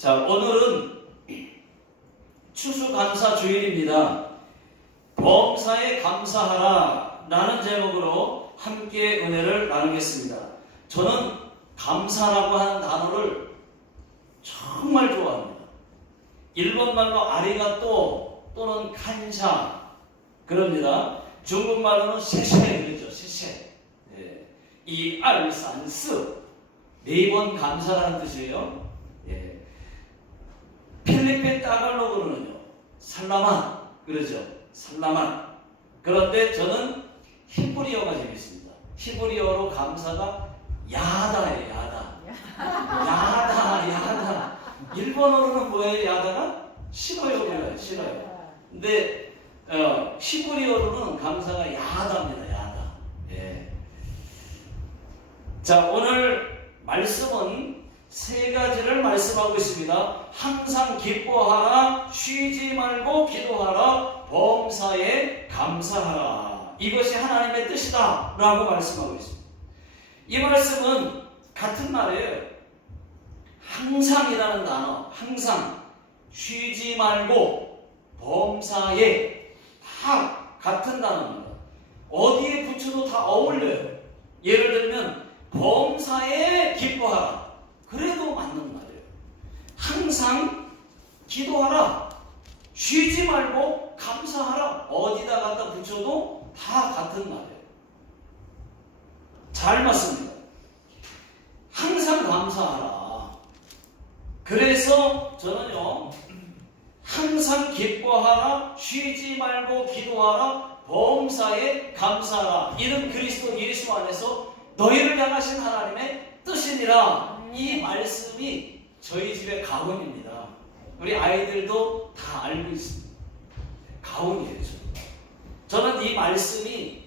자, 오늘은 추수감사주일입니다. 범사에 감사하라 라는 제목으로 함께 은혜를 나누겠습니다. 저는 감사라고 하는 단어를 정말 좋아합니다. 일본말로 아리가또 또는 칸샤 그럽니다. 중국말로는 셰셰 그러죠. 셰셰. 예. 이 알산스 4번 감사라는 뜻이에요. 예. 필리핀 따갈로그는요 살라만 그러죠. 살라만. 그런데 저는 히브리어가 재밌습니다. 히브리어로 감사가 야다예요. 야다. 일본어로는 뭐예요? 야다가? 싫어요. 싫어요. 근데 히브리어로는 감사가 야다입니다. 야다. 예. 자, 오늘 말씀은 3가지를 말씀하고 있습니다. 항상 기뻐하라, 쉬지 말고 기도하라, 범사에 감사하라. 이것이 하나님의 뜻이다 라고 말씀하고 있습니다. 이 말씀은 같은 말이에요. 항상이라는 단어, 항상, 쉬지 말고, 범사에 다 같은 단어입니다. 어디에 붙여도 다 어울려요. 예를 들면 범사에 기뻐하라. 그래도 맞는 말이에요. 항상 기도하라. 쉬지 말고 감사하라. 어디다 갖다 붙여도 다 같은 말이에요. 잘 맞습니다. 항상 감사하라. 그래서 저는요, 항상 기뻐하라, 쉬지 말고 기도하라, 범사에 감사하라. 이는 그리스도 예수 안에서 너희를 향하신 하나님의 뜻이니라. 이 말씀이 저희 집의 가훈입니다. 우리 아이들도 다 알고 있습니다. 가훈이에요. 저는 이 말씀이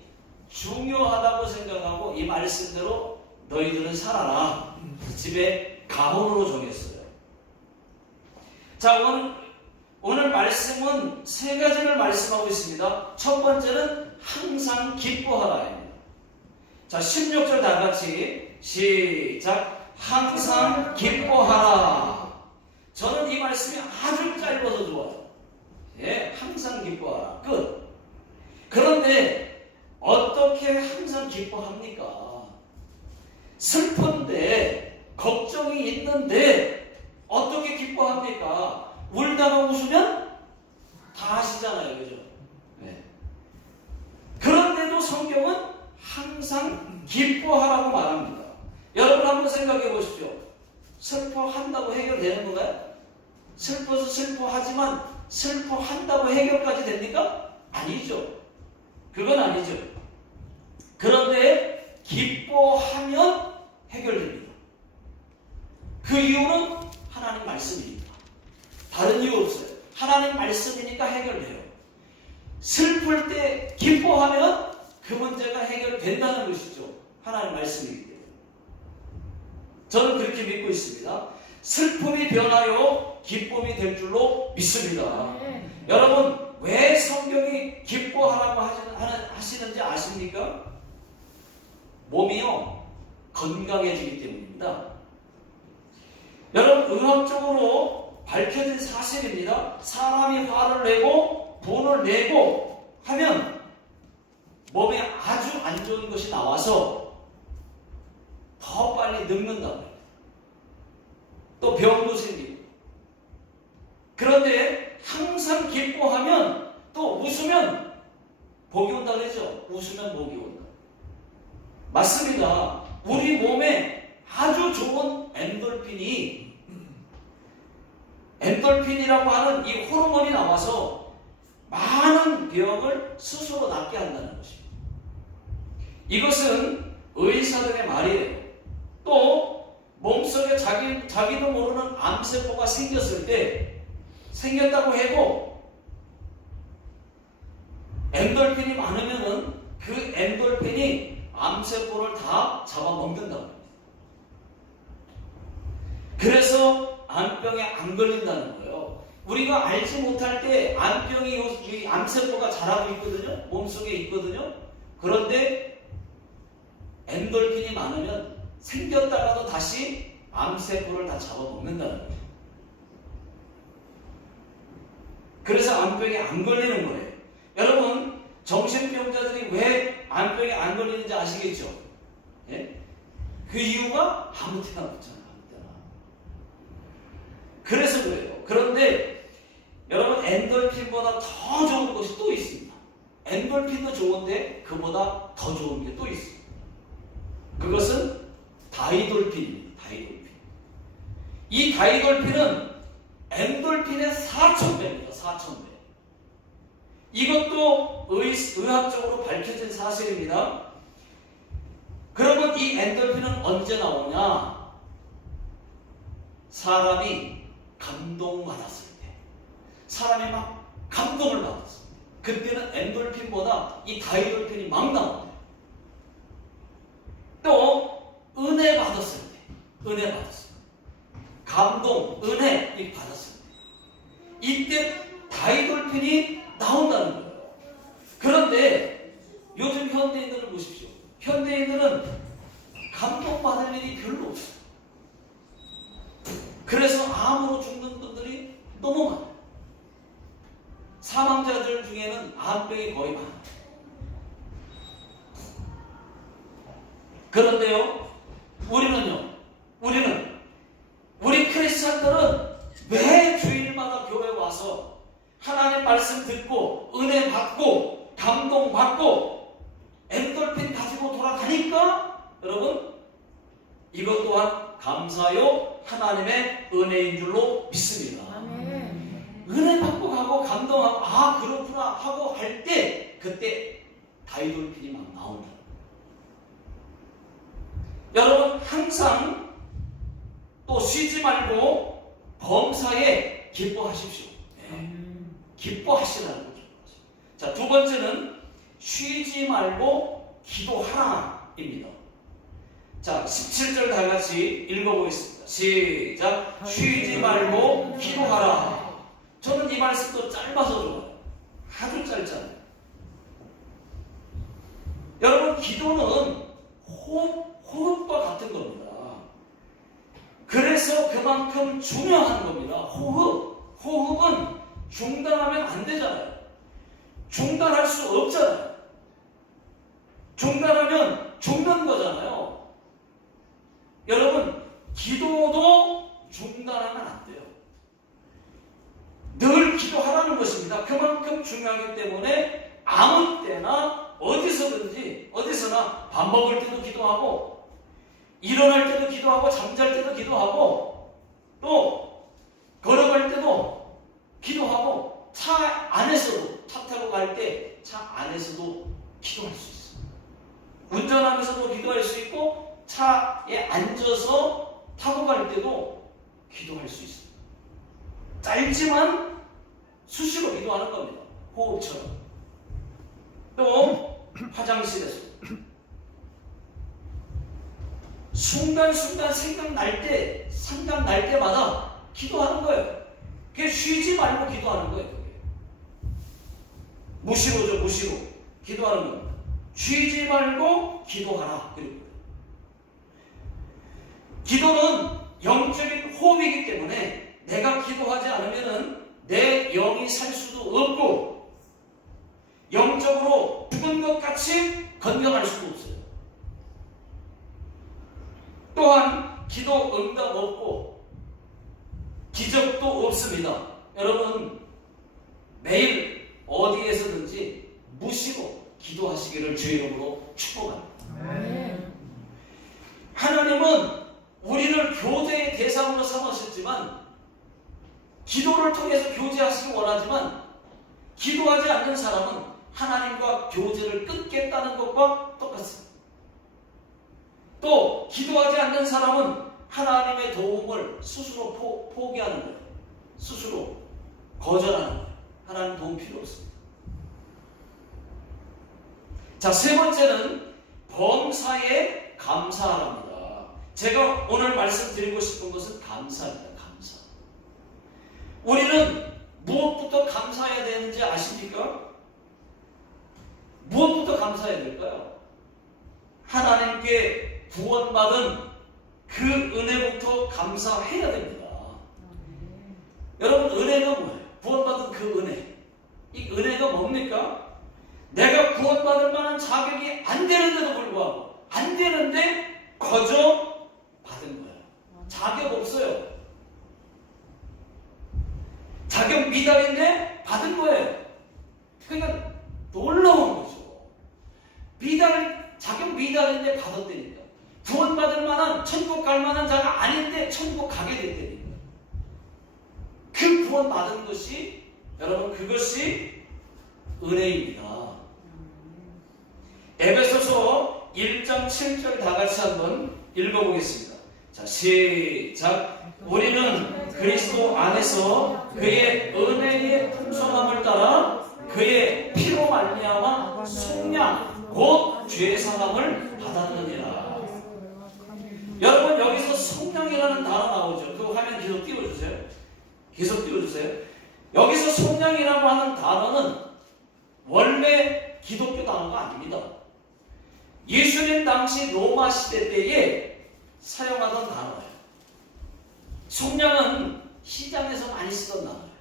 중요하다고 생각하고 이 말씀대로 너희들은 살아라. 집에 가훈으로 정했어요. 자, 오늘 말씀은 3가지를 말씀하고 있습니다. 첫 번째는 항상 기뻐하라입니다. 자, 16절 다 같이 시작. 항상 기뻐하라. 저는 이 말씀이 아주 짧아서 좋아요. 예, 항상 기뻐하라. 끝. 그런데 어떻게 항상 기뻐합니까? 슬픈데, 걱정이 있는데 어떻게 기뻐합니까? 울다가 웃으면 다 아시잖아요. 그죠? 네. 그런데도 성경은 항상 기뻐하라고 말합니다. 여러분 한번 생각해 보십시오. 슬퍼한다고 해결되는 건가요? 슬퍼서 슬퍼하지만 슬퍼한다고 해결까지 됩니까? 아니죠. 그건 아니죠. 그런데 기뻐하면 해결됩니다. 그 이유는 하나님 말씀이니까. 다른 이유 없어요. 하나님 말씀이니까 해결돼요. 슬플 때 기뻐하면 그 문제가 해결된다는 것이죠. 하나님 말씀이기 때문에. 저는 그렇게 믿고 있습니다. 슬픔이 변하여 기쁨이 될 줄로 믿습니다. 여러분, 왜 성경이 기뻐하라고 하시는지 아십니까? 몸이요, 건강해지기 때문입니다. 여러분, 의학적으로 밝혀진 사실입니다. 사람이 화를 내고 돈을 내고 하면 몸에 아주 안 좋은 것이 나와서 더 빨리 늙는다고요. 또 병도 생기고. 그런데 항상 기뻐하면 또 웃으면 복이 온다 그러죠. 웃으면 복이 온다. 맞습니다. 우리 몸에 아주 좋은 엔돌핀이라고 하는 이 호르몬이 나와서 많은 병을 스스로 낫게 한다는 것입니다. 이것은 의사들의 말이에요. 또 몸속에 자기도 모르는 암세포가 생겼다고 해도 엔돌핀이 많으면은 그 엔돌핀이 암세포를 다 잡아먹는다고 합니다. 그래서 암병에 안 걸린다는 거예요. 우리가 알지 못할 때 암병이 암세포가 자라고 있거든요. 몸속에 있거든요. 그런데 엔돌핀이 많으면 생겼다가도 다시 암세포를 다 잡아먹는다는 거예요. 암병에 안 걸리는 거예요. 여러분 정신병자들이 왜 암병에 안 걸리는지 아시겠죠? 예? 그 이유가 아무 때나 붙잖아. 아무 때나. 그래서 그래요. 그런데 여러분 엔돌핀보다 더 좋은 것이 또 있습니다. 엔돌핀도 좋은데 그보다 더 좋은 게 또 있어요. 그것은 다이돌핀입니다. 다이돌핀. 이 다이돌핀은 엔돌핀의 4,000배입니다. 4,000배. 이것도 의학적으로 밝혀진 사실입니다. 그러면 이 엔돌핀은 언제 나오냐? 사람이 감동받았을 때, 사람이 막 감동을 받았을 때, 그때는 엔돌핀보다 이 다이돌핀이 막 나옵니다. 또 은혜 받았을 때, 은혜 받았을 때, 감동, 은혜 이 받았을 때, 이때 다이돌핀이 나온다는 거예요. 그런데 요즘 현대인들을 보십시오. 현대인들은 감동받을 일이 별로 없어요. 그래서 암으로 죽는 분들이 너무 많아요. 사망자들 중에는 암병이 거의 많아요. 그런데요, 우리 크리스찬들은 매 주일마다 교회 와서 하나님 말씀 듣고 은혜 받고 감동 받고 엔돌핀 가지고 돌아가니까 여러분 이것 또한 감사요 하나님의 은혜인 줄로 믿습니다. 은혜 받고 가고 감동하고 아 그렇구나 하고 할 때 그때 다이돌핀이 막 나온다. 여러분 항상 또 쉬지 말고 범사에 기뻐하십시오. 기뻐하시라는 거죠. 자, 두 번째는 쉬지 말고 기도하라입니다. 자, 17절 다 같이 읽어보겠습니다. 시작. 쉬지 말고 기도하라. 저는 이 말씀도 짧아서 좋아요. 아주 짧잖아요. 여러분 기도는 호흡과 같은 겁니다. 그래서 그만큼 중요한 겁니다. 호흡은 중단하면 안 되잖아요. 중단할 수 없잖아요. 중단하면 죽는 거잖아요. 여러분 기도도 중단하면 안 돼요. 늘 기도하라는 것입니다. 그만큼 중요하기 때문에 아무 때나 어디서든지 어디서나 밥 먹을 때도 기도하고 일어날 때도 기도하고 잠잘 때도 기도하고 또 걸어갈 때도 기도하고 차 안에서도 차 타고 갈 때 차 안에서도 기도할 수 있어요. 운전하면서도 기도할 수 있고 차에 앉아서 타고 갈 때도 기도할 수 있어요. 짧지만 수시로 기도하는 겁니다. 호흡처럼. 또 화장실에서 순간순간 생각날 때마다 기도하는 거예요. 그게 쉬지 말고 기도하는 거예요. 그게. 무시로 기도하는 겁니다. 쉬지 말고 기도하라. 그리고 기도는 영적인 호흡이기 때문에 내가 기도하지 않으면 내 영이 살 수도 없고 영적으로 죽은 것 같이 건강할 수도 없어요. 또한 기도 응답 없고 기적도 없습니다. 여러분 매일 어디에서든지 무시로 기도하시기를 주의 이름으로 축복합니다. 하나님은 우리를 교제의 대상으로 삼으셨지만 기도를 통해서 교제하시기 원하지만 기도하지 않는 사람은 하나님과 교제를 끊겠다는 것과 똑같습니다. 또 기도하지 않는 사람은 하나님의 도움을 스스로 포기하는 거예요. 스스로 거절하는 거예요. 하나님 도움 필요 없습니다. 자, 세 번째는 범사에 감사합니다. 제가 오늘 말씀드리고 싶은 것은 감사입니다. 감사. 우리는 무엇부터 감사해야 되는지 아십니까? 무엇부터 감사해야 될까요? 하나님께 구원받은 그 은혜부터 감사해야 됩니다. 여러분 은혜가 뭐예요? 구원받은 그 은혜. 자격 미달인데 받은 거예요. 그러니까 놀라운 거죠. 자격 미달인데 받았다니까. 구원받을 만한, 천국 갈 만한 자가 아닌데 천국 가게 됐다니까. 그 구원받은 것이, 여러분, 그것이 은혜입니다. 에베소서 1장 7절 다 같이 한번 읽어보겠습니다. 자, 시작. 우리는 그리스도 안에서 그의 은혜의 풍성함을 따라 그의 피로 말미암아 속량 곧 죄 사함을 받았느니라. 여러분, 여기서 속량이라는 단어 나오죠. 그 화면 계속 띄워주세요. 계속 띄워주세요. 여기서 속량이라고 하는 단어는 원래 기독교 단어가 아닙니다. 예수님 당시 로마 시대 때에 사용하던 단어예요. 속량은 시장에서 많이 쓰던 단어예요.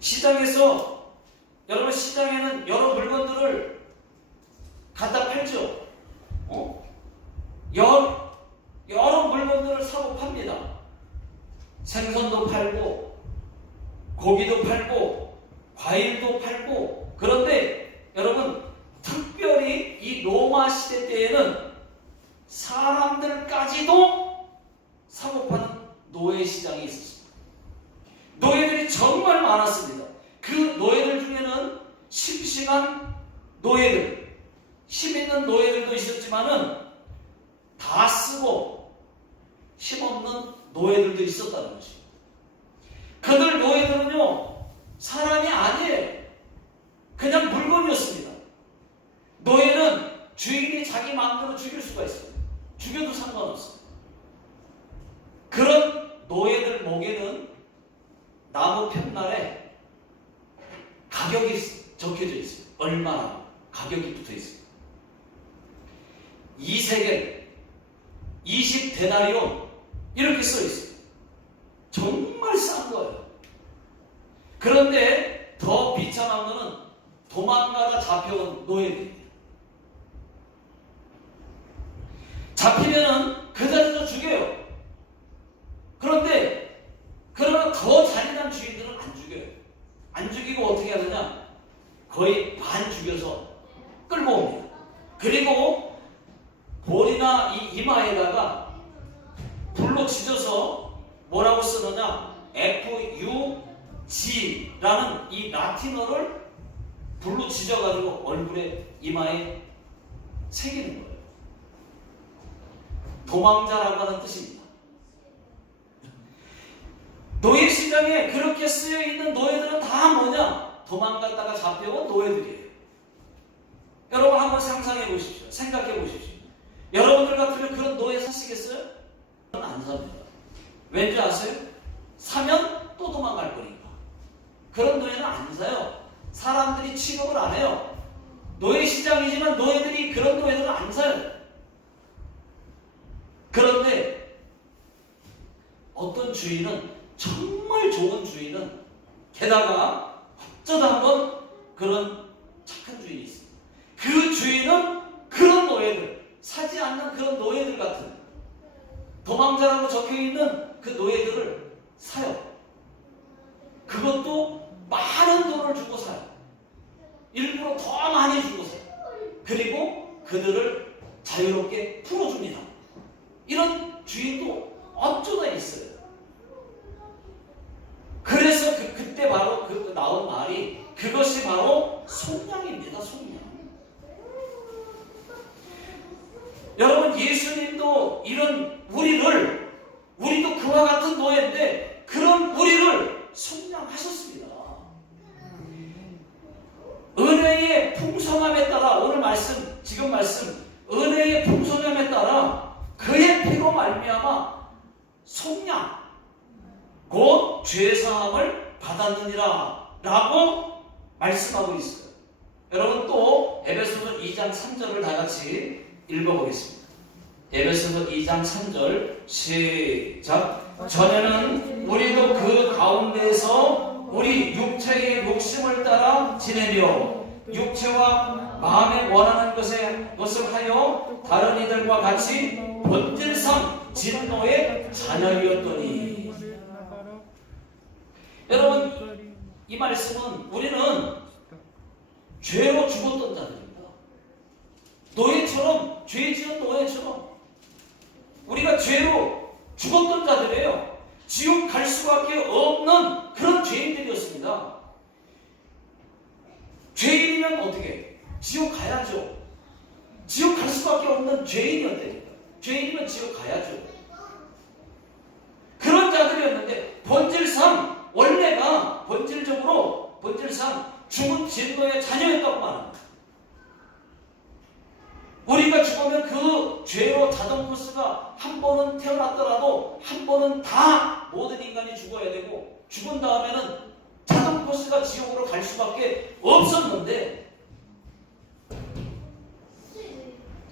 시장에서 여러분, 시장에는 여러 물건들을 갖다 팔죠. 여러 물건들을 사고 팝니다. 생선도 팔고 고기도 팔고 과일도 팔고. 그런데 여러분, 특별히 이 로마 시대 때에는 사람들까지도 사고 파는 노예 시장이 있었습니다. 노예들이 정말 많았습니다. 그 노예들 중에는 심심한 노예들, 힘있는 노예들도 있었지만은 다 쓰고 힘없는 노예들도 있었다는 것이죠. 그들 노예들은요, 사람이 아니에요. 그냥 물건이었습니다. 노예는 주인이 자기 마음대로 죽일 수가 있어요. 죽여도 상관없어요. 그런 노예들 목에는 나무 편날에 가격이 적혀져 있어요. 얼마나 가격이 붙어 있어요. 2세겔, 20데나리온 이렇게 써 있어요. 정말 싼 거예요. 그런데 더 비참한 거는 도망가다 잡혀온 노예들입니다. 잡히면은 그 자리에서 죽여요. 그런데 그러면 더 잔인한 주인들은 안 죽여요. 안 죽이고 어떻게 하느냐? 거의 반 죽여서 끌고 옵니다. 그리고 볼이나 이 이마에다가 불로 지져서 뭐라고 쓰느냐? FUG라는 이 라틴어를 불로 지져가지고 얼굴에 이마에 새기는 거예요. 도망자라고 하는 뜻입니다. 노예 시장에 그렇게 쓰여 있는 노예들은 다 뭐냐? 도망갔다가 잡혀온 노예들이에요. 여러분 한번 상상해 보십시오. 생각해 보십시오. 여러분들 같으면 그런 노예 사시겠어요? 안 삽니다. 왠지 아세요? 사면 또 도망갈 거니까. 그런 노예는 안 사요. 사람들이 취급을 안 해요. 노예 시장이지만 노예들이 그런 노예들은 안 사요. 그런데 어떤 주인은, 정말 좋은 주인은, 게다가 어쩌다 한번 그런 착한 주인이 있습니다. 그 주인은 그런 노예들, 사지 않는 그런 노예들 같은, 도망자라고 적혀있는 그 노예들을 사요. 그것도 많은 돈을 주고 사요. 일부러 더 많이 주고 사요. 그리고 그들을 자유롭게 풀어줍니다. 이런 주인도 어쩌다 있어요. 그래서 그때 바로 나온 말이, 그것이 바로 속량입니다. 속량. 여러분, 예수님도 이런 우리도 그와 같은 노예인데 그런 우리를 속량하셨습니다. 은혜의 풍성함에 따라, 오늘 말씀, 지금 말씀, 은혜의 풍성함에 따라 그의 피로 말미암아 속량 곧 죄사함을 받았느니라 라고 말씀하고 있어요. 여러분, 또 에베소서 2장 3절을 다 같이 읽어보겠습니다. 에베소서 2장 3절 시작. 전에는 우리도 그 가운데에서 우리 육체의 욕심을 따라 지내며 육체와 마음에 원하는 것을 하여 다른 이들과 같이 본질상 진노의 자녀이었더니. 여러분, 이 말씀은 우리는 죄로 죽었던 자들입니다. 노예처럼, 죄 지은 노예처럼 우리가 죄로 죽었던 자들이에요. 지옥 갈 수밖에 없는 그런 죄인들이었습니다. 죄인이면 어떻게? 지옥 가야죠. 지옥 갈 수밖에 없는 죄인이었다니까. 죄인이면 지옥 가야죠. 그런 자들이었는데 본질상 원래가 본질상 죽은 진노의 자녀였다고 말합니다. 우리가 죽으면 그 죄로 자동 코스가 한 번은 태어났더라도 한 번은 다 모든 인간이 죽어야 되고 죽은 다음에는 자동 코스가 지옥으로 갈 수밖에 없었는데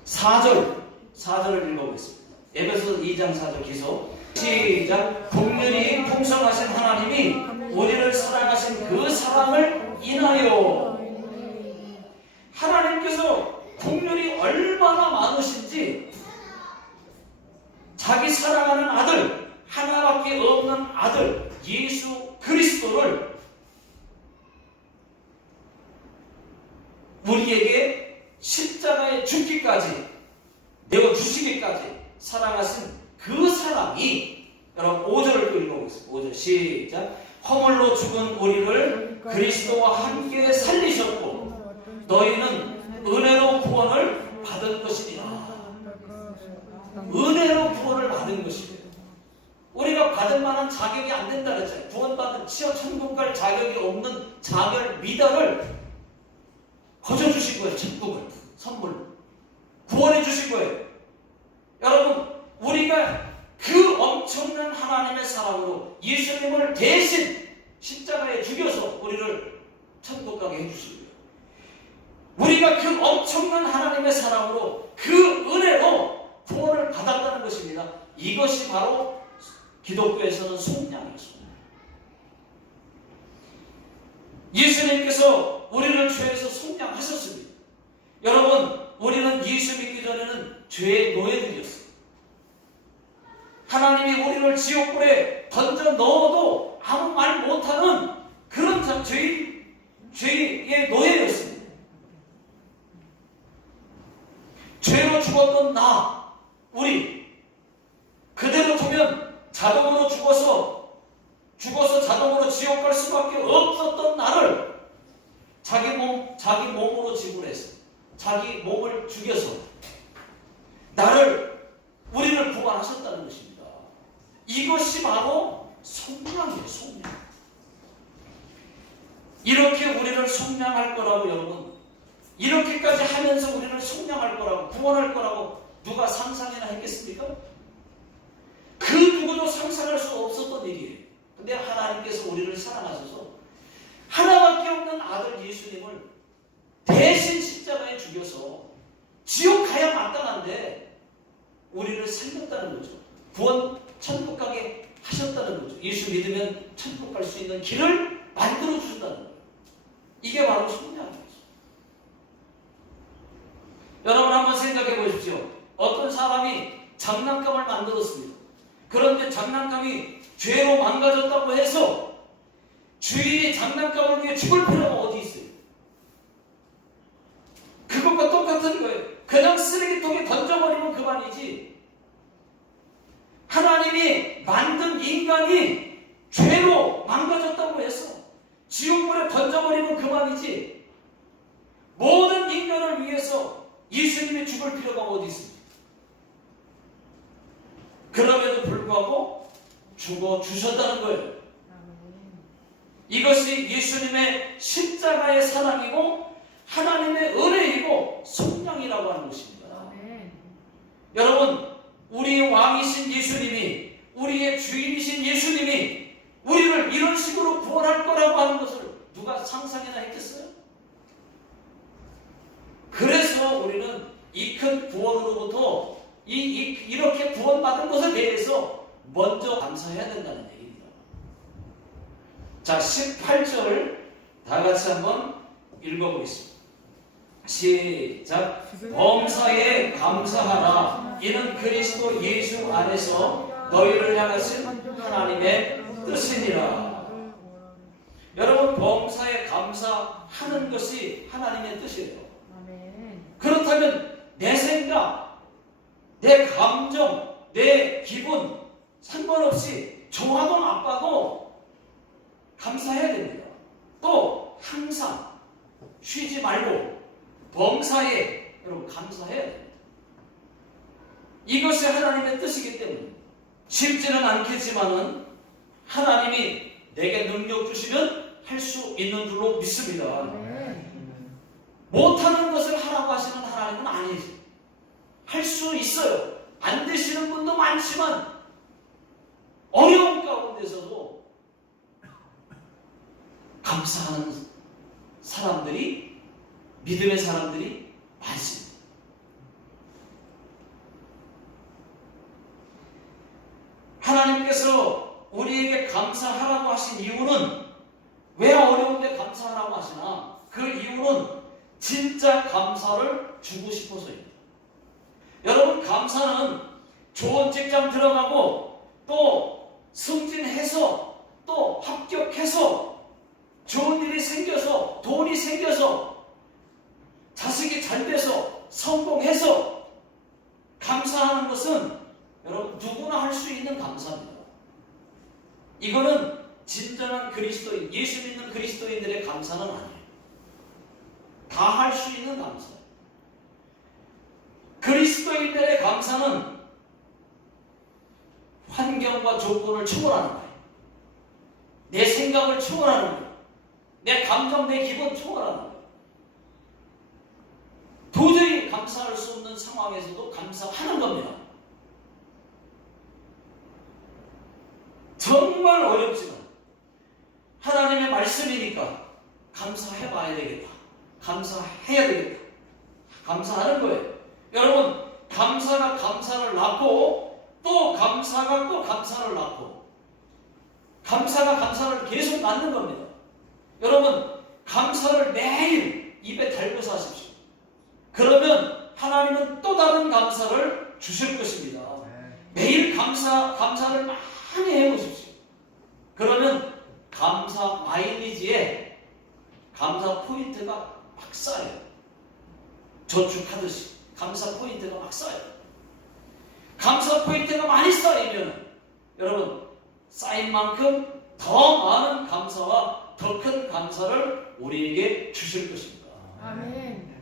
4절을 읽어보겠습니다. 에베소서 2장 4절 기소 시작. 긍휼이 풍성하신 하나님이 우리를 사랑하신 그 사랑을 인하여 하나님께서 긍휼이 얼마나 많으신지 자기 사랑하는 아들 하나밖에 없는 아들 예수 그리스도를 우리에게 십자가에 죽기까지 내어주시기까지 사랑하신 그 사랑이 여러분 5절을 또 읽어보겠습니다. 5절 시작. 허물로 죽은 우리를 그리스도와 함께 살리셨고 너희는 은혜로 구원을 받은 것이니라. 은혜로 구원을 받은 것이니라. 우리가 받을 만한 자격이 안 된다 그랬잖아요. 구원받은 치어 천국 갈 자격이 없는 자결 미달을 거저 주신 거예요. 천국을 선물로 구원해 주신 거예요. 여러분 우리가 그 엄청난 하나님의 사랑으로 예수님을 대신 십자가에 죽여서 우리를 천국 가게 해주신 거예요. 우리가 그 엄청난 하나님의 사랑으로 그 은혜로 구원을 받았다는 것입니다. 이것이 바로 기독교에서는 속량이에요. 예수님께서 우리를 죄에서 속량하셨습니다. 여러분 우리는 예수 믿기 전에는 죄의 노예들이었어요. 하나님이 우리를 지옥불에 던져 넣어도 아무 말 못하는 그런 죄의 노예였습니다. 죄로 죽었던 우리 그대로 두면 자동으로 죽어서 자동으로 지옥 갈 수밖에 없었던 나를 자기 몸으로 지불해서 자기 몸을 죽여서 우리를 구원하셨다는 것입니다. 이것이 바로 속량이에요. 속량. 이렇게 우리를 속량할 거라고 여러분 이렇게까지 하면서 우리를 속량할 거라고 구원할 거라고 누가 상상이나 했겠습니까? 그 누구도 상상할 수 없었던 일이에요. 근데 하나님께서 우리를 사랑하셔서 하나밖에 없는 아들 예수님을 대신 십자가에 죽여서 지옥 가야 마땅한데 우리를 살렸다는 거죠. 구원 천국 가게 하셨다는 거죠. 예수 믿으면 천국 갈 수 있는 길을 만들어 주신다는 거예요. 이게 바로 속량이에요. 여러분 한번 생각해 보십시오. 어떤 사람이 장난감을 만들었습니다. 그런데 장난감이 죄로 망가졌다고 해서 주인이 장난감을 위해 죽을 필요가 어디 있어요? 그것과 똑같은 거예요. 그냥 쓰레기통에 던져버리면 그만이지. 하나님이 만든 인간이 죄로 망가졌다고 해서 지옥불에 던져버리면 그만이지. 모든 인간을 위해서 예수님이 죽을 필요가 어디 있습니까? 그럼에도 불구하고 죽어주셨다는 거예요. 이것이 예수님의 십자가의 사랑이고 하나님의 은혜이고 속량이라고 하는 것입니다. 여러분 우리의 왕이신 예수님이 우리의 주인이신 예수님이 우리를 이런 식으로 구원할 거라고 하는 것을 누가 상상이나 했겠어요? 그래서 우리는 이 큰 구원으로부터 이렇게 구원받은 것에 대해서 먼저 감사해야 된다는 얘기입니다. 자, 18절 다 같이 한번 읽어보겠습니다. 시작. 범사에 감사하라. 이는 그리스도 예수 안에서 너희를 향하신 하나님의 뜻이니라. 감사하는 것이 하나님의 뜻이에요. 아멘. 그렇다면 내 생각, 내 감정, 내 기분 상관없이 좋아도 나빠도 감사해야 됩니다. 또 항상 쉬지 말고 범사에 여러분 감사해야 됩니다. 이것이 하나님의 뜻이기 때문에 쉽지는 않겠지만은 하나님이 내게 능력 주시면 할 수 있는 줄로 믿습니다. 아멘. 못하는 것을 하라고 하시는 하나님은 아니지. 할 수 있어요. 안 되시는 분도 많지만 어려운 가운데서도 감사하는 사람들이, 믿음의 사람들이 많습니다. 하나님께서 우리에게 감사하라고 하신 이유는, 왜 어려운데 감사하라고 하시나? 그 이유는 진짜 감사를 주고 싶어서입니다. 여러분, 감사는 좋은 직장 들어가고 또 승진해서 또 합격해서 좋은 일이 생겨서 돈이 생겨서 자식이 잘 돼서 성공해서 감사하는 것은 여러분 누구나 할 수 있는 감사입니다. 이거는 진정한 그리스도인, 예수 믿는 그리스도인들의 감사는 아니에요. 다 할 수 있는 감사예요. 그리스도인들의 감사는 환경과 조건을 초월하는 거예요. 내 생각을 초월하는 거예요. 내 감정, 내 기분 초월하는 거예요. 도저히 감사할 수 없는 상황에서도 감사하는 겁니다. 정말 어렵지만 하나님의 말씀이니까 감사해봐야 되겠다. 감사해야 되겠다. 감사하는 거예요. 여러분, 감사가 감사를 낳고 또 감사가 또 감사를 낳고 감사가 감사를 계속 낳는 겁니다. 여러분, 감사를 매일 입에 달고서 하십시오. 그러면 하나님은 또 다른 감사를 주실 것입니다. 매일 감사를 많이 해보십시오. 그러면 감사 마일리지에 감사 포인트가 막 쌓여요. 저축하듯이 감사 포인트가 막 쌓여요. 감사 포인트가 많이 쌓이면 여러분, 쌓인 만큼 더 많은 감사와 더 큰 감사를 우리에게 주실 것입니다. 아멘.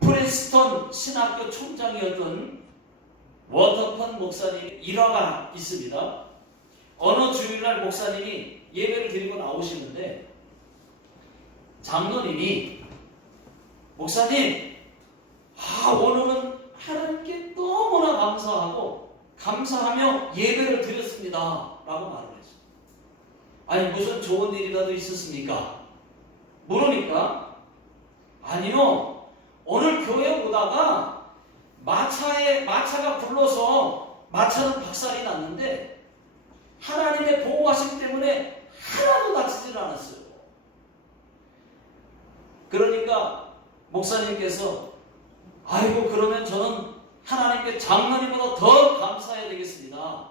프린스턴 신학교 총장이었던 워터펀 목사님 일화가 있습니다. 어느 주일날 목사님이 예배를 드리고 나오시는데 장로님이 목사님, 오늘은 하나님께 너무나 감사하고 감사하며 예배를 드렸습니다 라고 말을 했어요. 아니, 무슨 좋은 일이라도 있었습니까? 물으니까 아니요, 오늘 교회 오다가 마차가 굴러서 마차는 박살이 났는데 하나님의 보호하심 때문에 하나도 다치질 않았어요. 그러니까 목사님께서 아이고, 그러면 저는 하나님께 장로님보다 더 감사해야 되겠습니다.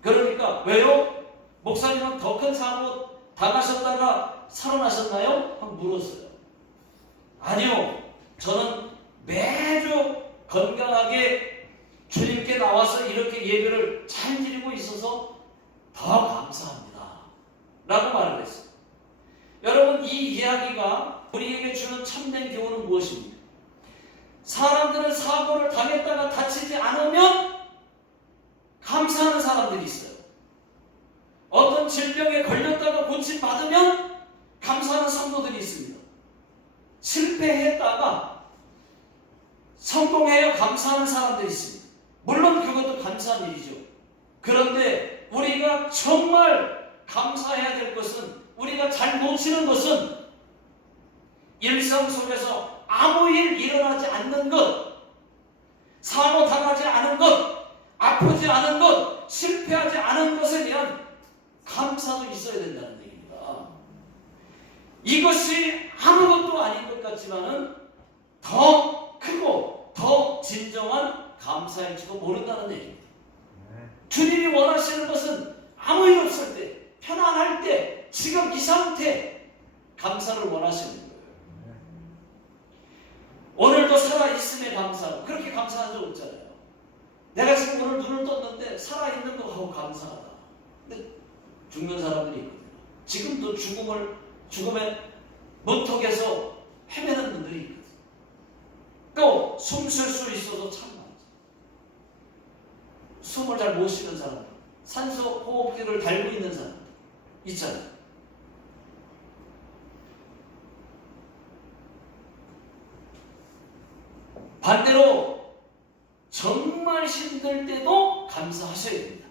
그러니까 왜요? 목사님은 더 큰 사고 당하셨다가 살아나셨나요? 하고 물었어요. 아니요, 저는 매주 건강하게 주님께 나와서 이렇게 예배를 잘 드리고 있어서 더 감사합니다 라고 말을 했어요. 여러분, 이 이야기가 우리에게 주는 참된 교훈은 무엇입니까? 사람들은 사고를 당했다가 다치지 않으면 감사하는 사람들이 있어요. 어떤 질병에 걸렸다가 고침받으면 감사하는 성도들이 있습니다. 실패했다가 성공하여 감사하는 사람들이 있습니다. 물론 그것도 감사한 일이죠. 그런데 우리가 정말 감사해야 될 것은, 우리가 잘 놓치는 것은 일상 속에서 아무 일 일어나지 않는 것, 사고 당하지 않은 것, 아프지 않은 것, 실패하지 않은 것에 대한 감사도 있어야 된다는 얘기입니다. 이것이 아무것도 아닌 것 같지만은 더 크고 더 진정한 감사일지도 모른다는 얘기입니다. 주님이 원하시는 것은 아무 일 없을 때, 편안할 내가 지금 오늘 눈을 떴는데 살아있는 거 하고 감사하다. 근데 죽는 사람들이 있거든요. 지금도 죽음의 문턱에서 헤매는 분들이 있거든요. 또 숨 쉴 수 있어도 참 많죠. 숨을 잘 못 쉬는 사람, 산소 호흡기를 달고 있는 사람 있잖아요. 반대로 정말 힘들 때도 감사하셔야 됩니다.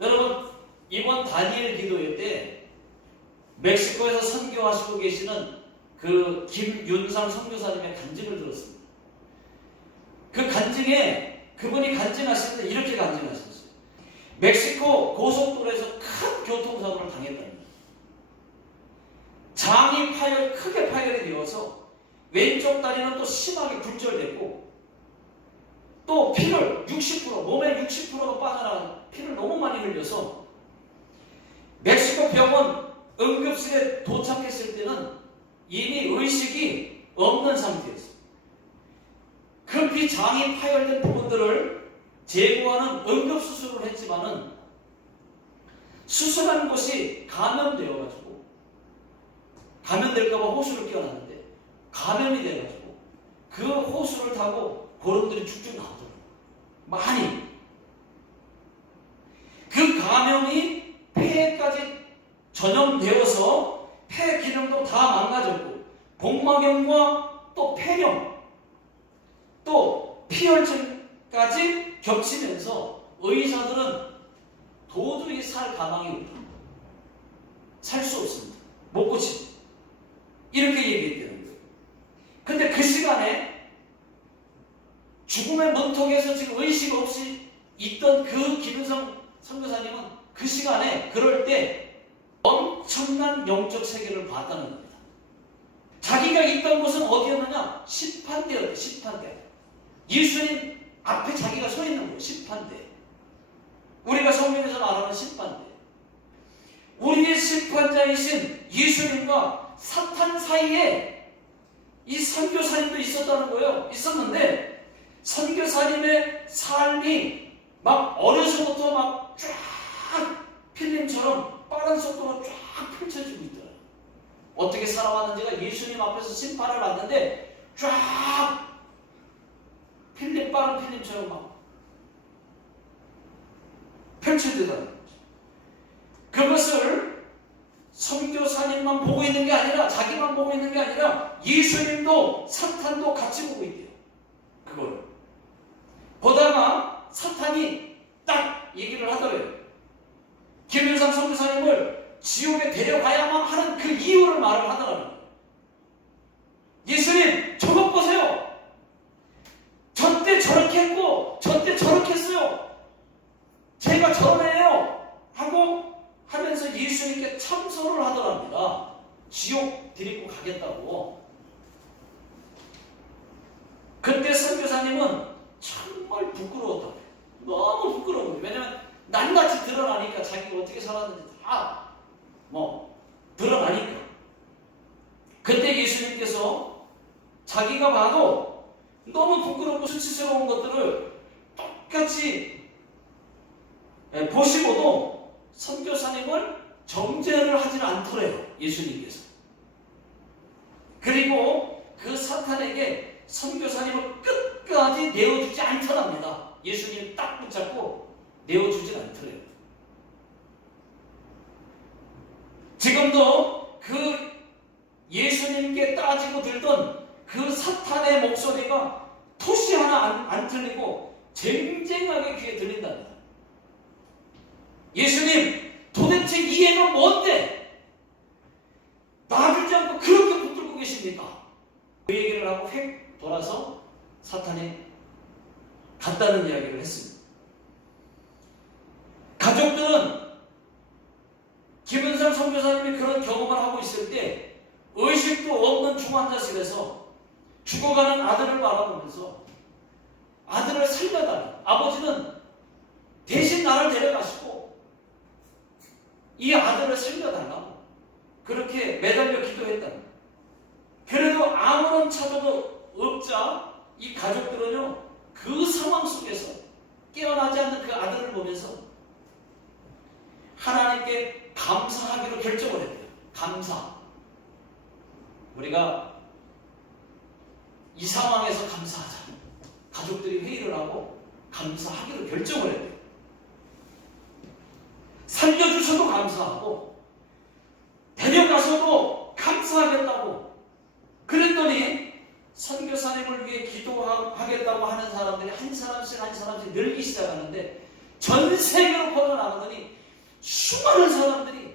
여러분, 이번 다니엘 기도회 때 멕시코에서 선교하시고 계시는 그 김윤상 선교사님의 간증을 들었습니다. 그 간증에 그분이 간증하실 때 이렇게 간증하셨어요. 멕시코 고속도로에서 큰 교통사고를 당했답니다. 장이 크게 파열이 되어서 왼쪽 다리는 또 심하게 굴절됐고, 또 피를 60%, 몸의 60%가 빠져나가는 피를 너무 많이 흘려서 멕시코 병원 응급실에 도착했을 때는 이미 의식이 없는 상태였어요. 급히 장이 파열된 부분들을 제거하는 응급수술을 했지만은 수술한 곳이 감염되어가지고, 감염될까봐 호수를 껴놨는데 감염이 돼가지고 그 호수를 타고 고름들이 쭉쭉 나오더라고요. 많이. 그 감염이 폐에까지 전염되어서 폐 기능도 다 망가졌고, 복막염과 또 폐렴, 또 피혈증까지 겹치면서 의사들은 도저히 살 가망이 없다. 살 수 없습니다. 못 고칩니다. 이렇게 얘기했다는 거예요. 근데 그 시간에 죽음의 문턱에서 지금 의식 없이 있던 그 김윤성 선교사님은 그 시간에 그럴 때 엄청난 영적 세계를 봤다는 겁니다. 자기가 있던 곳은 어디였느냐? 심판대였대. 심판대. 예수님 앞에 자기가 서 있는 거예요. 심판대. 우리가 성경에서 말하는 심판대. 우리의 심판자이신 예수님과 사탄 사이에 이 선교사님도 있었다는 거예요. 있었는데 선교사님의 삶이 막 어려서부터 막 쫙 필름처럼 빠른 속도로 쫙 펼쳐지고 있더라고요. 어떻게 살아왔는지가 예수님 앞에서 심판을 받는데 쫙 빠른 필름처럼 막 펼쳐지더라고요. 그것을 선교사님만 보고 있는 게 아니라, 자기만 보고 있는 게 아니라 예수님도 사탄도 같이 보고 있대요. 그걸 보다가 사탄이 딱 얘기를 하더래요. 김윤상 선교사님을 지옥에 데려가야만 하는 그 이유를 말을 하더라고요. 예수님, 저것 보세요. 저때 저렇게 했고 저때 저렇게 했어요. 제가 저런 애예요 하고 하면서 예수님께 참소를 하더랍니다. 지옥 데리고 가겠다고. 그때 선교사님은 정말 부끄러웠다. 너무 부끄러운 거예요. 왜냐면 낱낱이 드러나니까, 자기가 어떻게 살았는지 다 드러나니까. 그때 예수님께서 자기가 봐도 너무 부끄럽고 수치스러운 것들을 똑같이 보시고도 선교사님을 정죄를 하지는 않더래요. 예수님께서. 그리고 그 사탄에게 선교사님을 끝까지 내어주지 않더랍니다. 예수님 딱 붙잡고 내어주지 않더래요. 지금도 그 예수님께 따지고 들던 그 사탄의 목소리가 토시 하나 안 들리고 쟁쟁하게 귀에 들린답니다. 예수님, 도대체 이 애는 뭔데 놔주지 않고 그렇게 붙들고 계십니까? 그 얘기를 하고 휙 돌아서 사탄이 갔다는 이야기를 했습니다. 가족들은 김은상 선교사님이 그런 경험을 하고 있을 때 의식도 없는 중환자실에서 죽어가는 아들을 바라보면서 아들을 살려달라. 아버지는 대신 나를 데려가시고 이 아들을 살려달라고 그렇게 매달려 기도했다. 그래도 아무런 차도도 없자 이 가족들은요, 그 상황 속에서 깨어나지 않는 그 아들을 보면서 하나님께 감사하기로 결정을 했대요. 감사. 우리가 이 상황에서 감사하자. 가족들이 회의를 하고 감사하기로 결정을 했대요. 살려주셔도 감사하고 데려가서도 감사하겠다고 그랬더니 선교사님을 위해 기도하겠다고 하는 사람들이 한 사람씩 늘기 시작하는데 전 세계로 퍼져나가더니 수많은 사람들이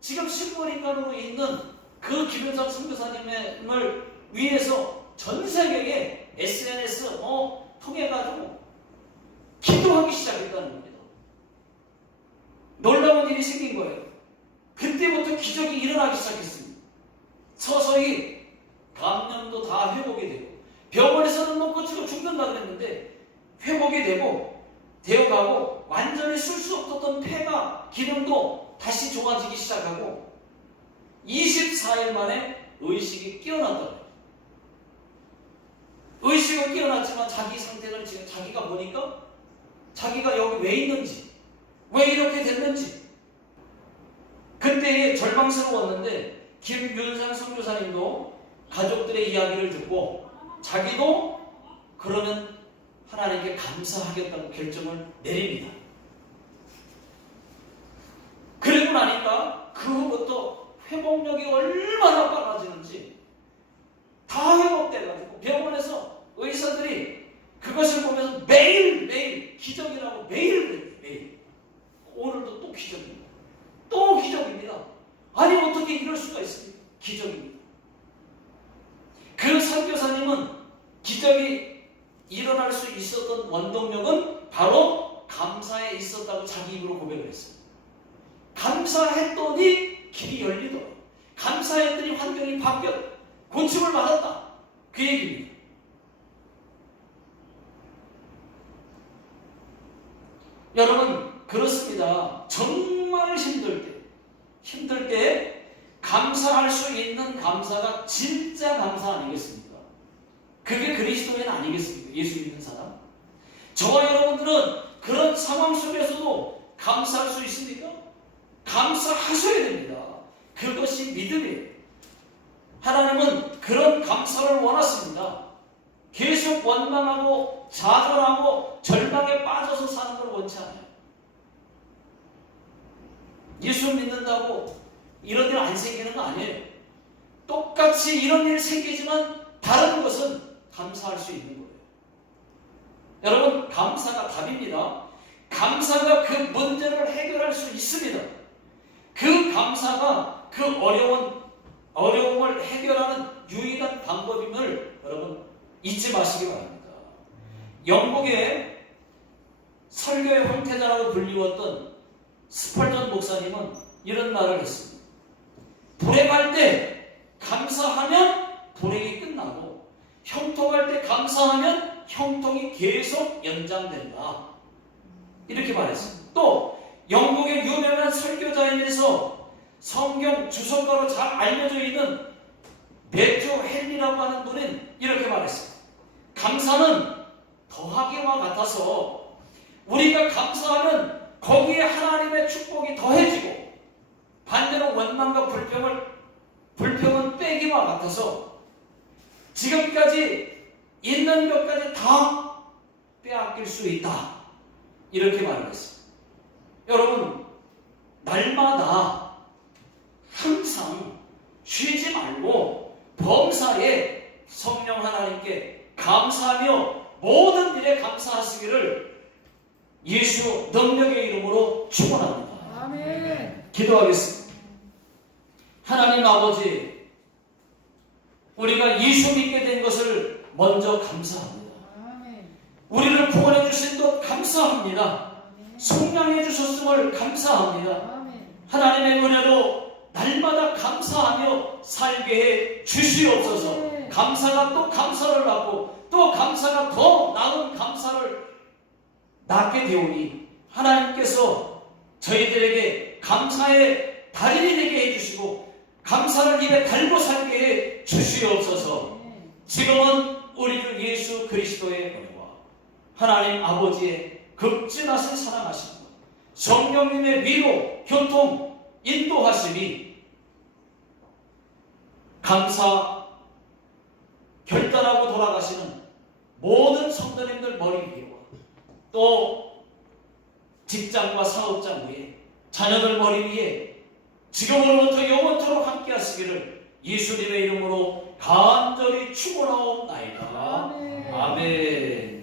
지금 식물인간으로 있는 그 김현상 선교사님을 위해서 전 세계에 SNS 통해가지고 기도하기 시작했다는 겁니다. 놀라운 일이 생긴 거예요. 그때부터 기적이 일어나기 시작했습니다. 서서히 감염도 다 회복이 되고 병원에서는 뭐 고치고 죽는다 그랬는데 회복이 되어가고 완전히 쓸 수 없었던 폐가 기능도 다시 좋아지기 시작하고 24일 만에 의식이 깨어났다. 의식은 깨어났지만 자기 상태를 지금 자기가 보니까 자기가 여기 왜 있는지 왜 이렇게 됐는지 그때 절망스러웠는데 김윤상 선교사님도 가족들의 이야기를 듣고 자기도 그러면 하나님께 감사하겠다고 결정을 내립니다. 그리고 나니까 그 후부터 회복력이 얼마나 빨라지는지 다 회복돼가지고 병원에서 의사들이 그것을 보면서 매일 기적이라고 매일 그래요. 매일. 오늘도 또 기적입니다. 또 기적입니다. 아니 어떻게 이럴 수가 있습니까? 기적입니다. 그 선교사님은 기적이 일어날 수 있었던 원동력은 바로 감사에 있었다고 자기 입으로 고백을 했어요. 감사했더니 길이 열리더라고요. 감사했더니 환경이 바뀌었다. 고침을 받았다. 그 얘기입니다. 여러분 그렇습니다. 정말 힘들 때 감사할 수 있는 감사가 진짜 감사 아니겠습니까? 그게 그리스도인 아니겠습니까? 예수 믿는 사람. 저와 여러분들은 그런 상황 속에서도 감사할 수 있습니까? 감사하셔야 됩니다. 그것이 믿음이에요. 하나님은 그런 감사를 원하십니다. 계속 원망하고 좌절하고 절망에 빠져서 사는 걸 원치 않아요. 예수 믿는다고 이런 일 안 생기는 거 아니에요. 똑같이 이런 일 생기지만 다른 것은 감사할 수 있는 거예요. 여러분 감사가 답입니다. 감사가 그 문제를 해결할 수 있습니다. 그 감사가 그 어려움을 해결하는 유일한 방법임을 여러분 잊지 마시기 바랍니다. 영국의 설교의 황태자라고 불리웠던 스펄전 목사님은 이런 말을 했습니다. 불행할 때 감사하면 불행이 끝나고 형통할 때 감사하면 형통이 계속 연장된다. 이렇게 말했습니다. 또 영국의 유명한 설교자이면서 성경 주석가로 잘 알려져 있는 매튜 헨리라고 하는 분은 이렇게 말했습니다. 감사는 더하기와 같아서 우리가 감사하면 거기에 하나님의 축복이 더해지고 반대로 원망과 불평은 빼기와 같아서 지금까지 있는 것까지 다 빼앗길 수 있다. 이렇게 말했습니다. 여러분 날마다 항상 쉬지 말고 범사에 성령 하나님께 감사하며 모든 일에 감사하시기를 예수 능력의 이름으로 축원합니다. 아멘. 기도하겠습니다. 하나님 아버지, 우리가 예수 믿게 된 것을 먼저 감사합니다. 아멘. 우리를 구원해 주신 것 감사합니다. 아멘. 속량해 주셨음을 감사합니다. 아멘. 하나님의 은혜로 날마다 감사하며 살게 해 주시옵소서. 감사가 또 감사를 낳고 또 감사가 더 나은 감사를 낳게 되오니 하나님께서 저희들에게 감사의 달인이 되게 해주시고 감사를 입에 달고 살게 해 주시옵소서. 지금은 우리 주 예수 그리스도의 은혜와 하나님 아버지의 극진하신 사랑하신 것, 성령님의 위로, 교통, 인도하심이 감사, 결단하고 돌아가시는 모든 성도님들 머리 위에와 또 직장과 사업장 위에 자녀들 머리 위에 지금으로부터 영원토록 함께 하시기를 예수님의 이름으로 간절히 축원하옵나이다. 아멘. 아멘.